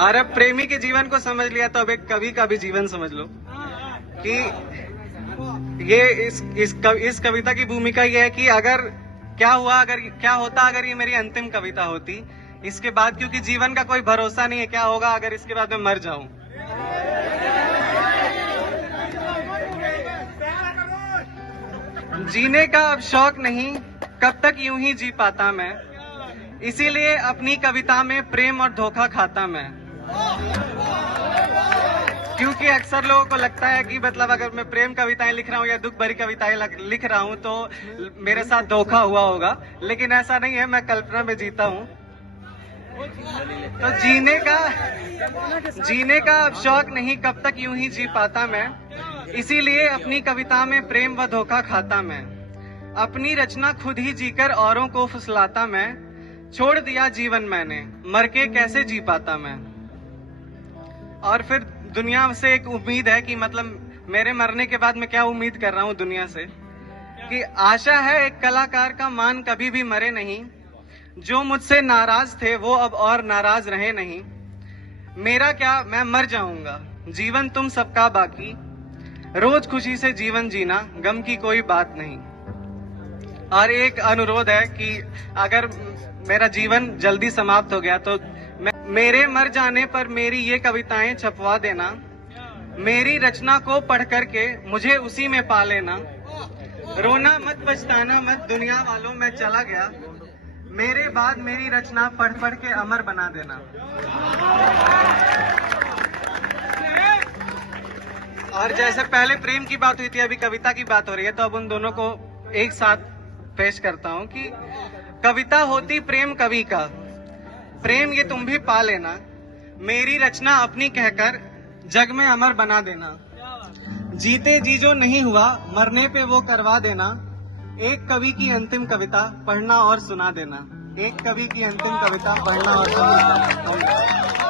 और अब प्रेमी के जीवन को समझ लिया तो अब एक कवि का भी जीवन समझ लो कि ये इस कविता की भूमिका ये है कि अगर क्या होता अगर ये मेरी अंतिम कविता होती। इसके बाद क्योंकि जीवन का कोई भरोसा नहीं है, क्या होगा अगर इसके बाद मैं मर जाऊं। जीने का अब शौक नहीं, कब तक यूं ही जी पाता मैं, इसीलिए अपनी कविता में प्रेम और धोखा खाता मैं। क्योंकि अक्सर लोगों को लगता है कि मतलब अगर मैं प्रेम कविताएं लिख रहा हूँ या दुख भरी कविताएं लिख रहा हूँ तो मेरे साथ धोखा हुआ होगा, लेकिन ऐसा नहीं है। मैं कल्पना में जीता हूँ। तो जीने का अब शौक नहीं, कब तक यूं ही जी पाता मैं, इसीलिए अपनी कविता में प्रेम व धोखा खाता मैं। अपनी रचना खुद ही जीकर औरों को फुसलाता मैं, छोड़ दिया जीवन मैंने, मर के कैसे जी पाता मैं। और फिर दुनिया से एक उम्मीद है कि मतलब मेरे मरने के बाद मैं क्या उम्मीद कर रहा हूँ दुनिया से, कि आशा है एक कलाकार का मान कभी भी मरे नहीं, जो मुझसे नाराज थे वो अब और नाराज रहे नहीं। मेरा क्या, मैं मर जाऊंगा, जीवन तुम सबका बाकी, रोज खुशी से जीवन जीना, गम की कोई बात नहीं। और एक अनुरोध है कि अगर मेरा जीवन जल्दी समाप्त हो गया तो मेरे मर जाने पर मेरी ये कविताएं छपवा देना, मेरी रचना को पढ़ करके मुझे उसी में पा लेना। रोना मत, पछताना मत, दुनिया वालों मैं चला गया, मेरे बाद मेरी रचना पढ़ पढ़ के अमर बना देना। और जैसे पहले प्रेम की बात हुई थी, अभी कविता की बात हो रही है, तो अब उन दोनों को एक साथ पेश करता हूं कि कविता होती प्रेम कवि का, प्रेम ये तुम भी पा लेना, मेरी रचना अपनी कहकर जग में अमर बना देना। जीते जी जो नहीं हुआ, मरने पे वो करवा देना, एक कवि की अंतिम कविता पढ़ना और सुना देना। एक कवि की अंतिम कविता पढ़ना और सुना देना।